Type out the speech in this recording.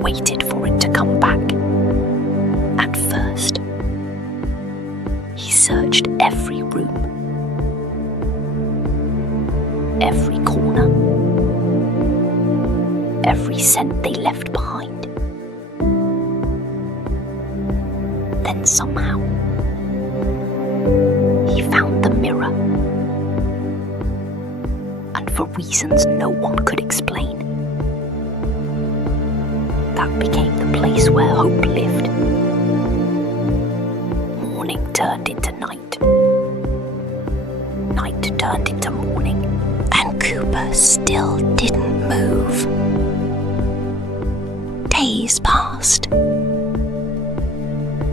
waited for it to come back. At first, he searched every room, every corner, every scent they left behind. Then somehow, he found the mirror. And for reasons no one could explain, that became the place where Hope lived. Morning turned into night. Night turned into morning. And Cooper still didn't move. Days passed.